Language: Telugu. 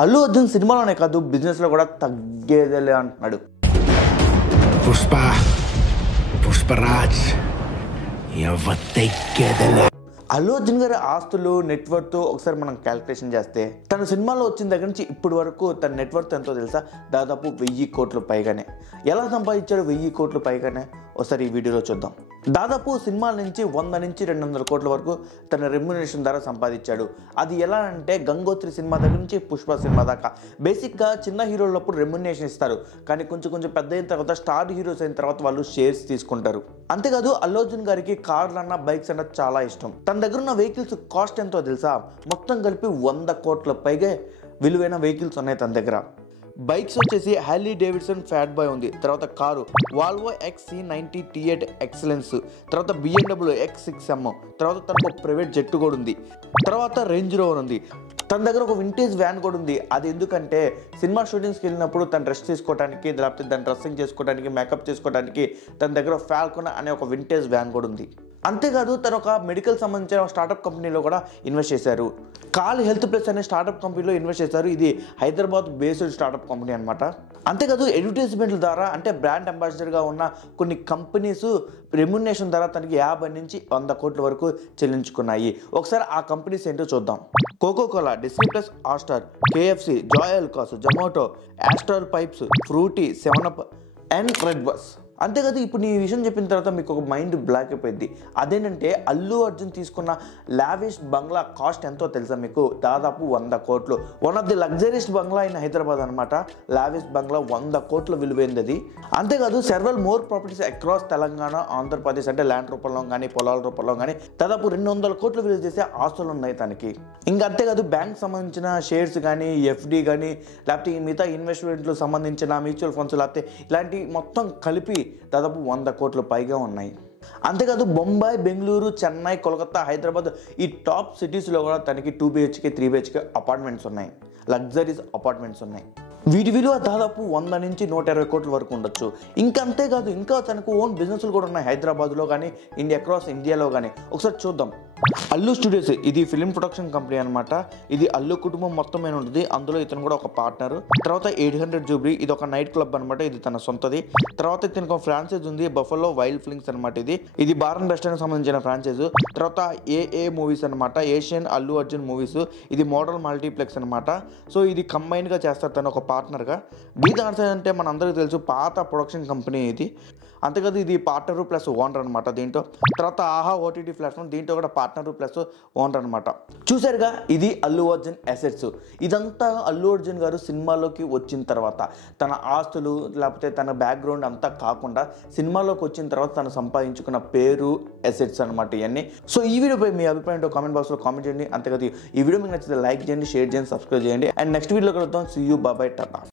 అల్లు అర్జున్ సినిమాలోనే కాదు బిజినెస్లో కూడా తగ్గేదేలే అంటున్నాడు. పుష్పరాజ్ అల్లు అర్జున్ గారి ఆస్తులు నెట్వర్త్ ఒకసారి మనం క్యాలిక్యులేషన్ చేస్తే తన సినిమాలో వచ్చిన దగ్గర నుంచి ఇప్పటి వరకు తన నెట్వర్త్ ఎంతో తెలుసా? దాదాపు 1000 కోట్లు పైగానే. ఎలా సంపాదించాడు 1000 కోట్లు పైగానే? ఒకసారి ఈ వీడియోలో చూద్దాం. దాదాపు సినిమాల నుంచి 100 నుంచి 200 కోట్ల వరకు తన రెమ్యునరేషన్ ద్వారా సంపాదించాడు. అది ఎలా అంటే గంగోత్రి సినిమా దగ్గర నుంచి పుష్ప సినిమా దాకా. బేసిక్గా చిన్న హీరోలప్పుడు రెమ్యునరేషన్ ఇస్తారు, కానీ కొంచెం కొంచెం పెద్ద అయిన తర్వాత స్టార్ హీరోస్ అయిన తర్వాత వాళ్ళు షేర్స్ తీసుకుంటారు. అంతేకాదు అల్లు అర్జున్ గారికి కార్లు అన్న బైక్స్ అన్న చాలా ఇష్టం. తన దగ్గర ఉన్న వెహికల్స్ కాస్ట్ ఎంతో తెలుసా? మొత్తం కలిపి 100 కోట్ల పైగా విలువైన వెహికల్స్ ఉన్నాయి తన దగ్గర. బైక్స్ వచ్చేసి హార్లీ డేవిడ్సన్ ఫ్యాట్ బాయ్ ఉంది, తర్వాత car Volvo XC90 T8 excellence, తర్వాత BMW X6M, తర్వాత తనకు ప్రైవేట్ జెట్ కూడా ఉంది, తర్వాత రేంజ్ రోవర్ ఉంది. తన దగ్గర ఒక వింటేజ్ వ్యాన్ కూడా ఉంది. అది ఎందుకంటే సినిమా షూటింగ్స్కి వెళ్ళినప్పుడు తను డ్రెస్ తీసుకోవడానికి, లేకపోతే దాన్ని డ్రెస్సింగ్ చేసుకోవడానికి, మేకప్ చేసుకోవడానికి తన దగ్గర ఫాల్కన్ అనే ఒక వింటేజ్ వ్యాన్ కూడా ఉంది. అంతేకాదు తను ఒక మెడికల్ సంబంధించిన స్టార్టప్ కంపెనీలో కూడా ఇన్వెస్ట్ చేశారు. కాల్ హెల్త్ ప్లస్ అనే స్టార్టప్ కంపెనీలో ఇన్వెస్ట్ చేశారు. ఇది హైదరాబాద్ బేస్డ్ స్టార్టప్ కంపెనీ అనమాట. అంతేకాదు అడ్వర్టైజ్మెంట్ల ద్వారా అంటే బ్రాండ్ అంబాసిడర్గా ఉన్న కొన్ని కంపెనీస్ రెమ్యునరేషన్ ద్వారా తనకి 50 నుంచి 100 కోట్ల వరకు చెల్లించుకున్నాయి. ఒకసారి ఆ కంపెనీస్ ఏంటో చూద్దాం. Coca Cola, Disney Plus Hotstar, KFC, Joy Alukkas, Zomato, Astral Pipes, Frooti, 7up and Red Bus. అంతేకాదు ఇప్పుడు ఈ విషయం చెప్పిన తర్వాత మీకు ఒక మైండ్ బ్లాక్ అయిపోయింది. అదేంటంటే అల్లు అర్జున్ తీసుకున్న లావిష్ బంగ్లా కాస్ట్ ఎంతో తెలుసా మీకు? దాదాపు 100 కోట్లు. One of the luxuriest bungalow in Hyderabad అనమాట. లావిష్ బంగ్లా 100 కోట్ల విలువైంది అది. అంతేకాదు several more properties across Telangana, Andhra Pradesh అంటే ల్యాండ్ రూపంలో కానీ పొలాల రూపంలో కానీ దాదాపు 200 కోట్లు విలువ చేసే ఆస్తులు ఉన్నాయి తనకి. ఇంకా అంతేకాదు బ్యాంక్ సంబంధించిన షేర్స్ కానీ, FD కానీ, లేకపోతే మిగతా ఇన్వెస్ట్మెంట్లు సంబంధించిన మ్యూచువల్ ఫండ్స్, లేకపోతే ఇలాంటి మొత్తం కలిపి దాదాపు 100 కోట్ల పైగా ఉన్నాయి. అంతేకాదు బొంబాయి, బెంగళూరు, చెన్నై, కోల్కతా, హైదరాబాద్ ఈ టాప్ సిటీస్లో కూడా తనకి 2 BHK 3 BHK అపార్ట్మెంట్స్ ఉన్నాయి, లగ్జరీస్ అపార్ట్మెంట్స్ ఉన్నాయి. వీటి విలువ దాదాపు 100 నుంచి 120 కోట్ల వరకు ఉండొచ్చు. ఇంకా అంతేకాదు ఇంకా తనకు ఓన్ బిజినెస్లు కూడా ఉన్నాయి హైదరాబాద్లో కానీ, అక్రాస్ ఇండియాలో కానీ. ఒకసారి చూద్దాం. అల్లు స్టూడియోస్ ఇది ఫిలిం ప్రొడక్షన్ కంపెనీ అనమాట. ఇది అల్లు కుటుంబం మొత్తమైన ఉంటుంది. అందులో ఇతను కూడా ఒక పార్ట్నర్. తర్వాత 800 జూబ్లీ ఇది ఒక నైట్ క్లబ్ అనమాట. ఇది తన సొంతది. తర్వాత ఇతనికి ఒక ఫ్రాంచైజ్ ఉంది, బఫలో వైల్డ్ ఫ్లింగ్స్ అనమాట. ఇది బార్ అండ్ రెస్టారెంట్ సంబంధించిన ఫ్రాంచైజ్. తర్వాత AA మూవీస్ అనమాట, ఏషియన్ అల్లు అర్జున్ మూవీస్. ఇది మోడల్ మల్టీప్లెక్స్ అనమాట. సో ఇది కంబైన్గా చేస్తారు తను ఒక పార్ట్నర్గా. గీత అంటే మన అందరికీ తెలుసు పాత ప్రొడక్షన్ కంపెనీ ఇది. అంతేకాదు ఇది పార్ట్నర్ ప్లస్ ఓనర్ అనమాట దీంట్లో. తర్వాత ఆహా OTT ప్లాట్ఫామ్, దీంట్లో కూడా పార్ట్నర్ ప్లస్ ఓనర్ అనమాట. చూసారుగా ఇది అల్లు అర్జున్ అసెట్స్. ఇదంతా అల్లు అర్జున్ గారు సినిమాలోకి వచ్చిన తర్వాత తన ఆస్తులు లేకపోతే తన బ్యాక్గ్రౌండ్ అంతా కాకుండా సినిమాలోకి వచ్చిన తర్వాత తను సంపాదించుకున్న పేరు, అసెట్స్ అనమాట ఇవన్నీ. సో ఈ వీడియోపై మీ అభిప్రాయంతో కామెంట్ బాక్స్లో కామెంట్ చేయండి. అంతేకాదు ఈ వీడియో మీకు నచ్చితే లైక్ చేయండి, షేర్ చేయండి, సబ్స్క్రైబ్ చేయండి. అండ్ నెక్స్ట్ వీడియోలో కలుద్దాం. See you, bye, Tata.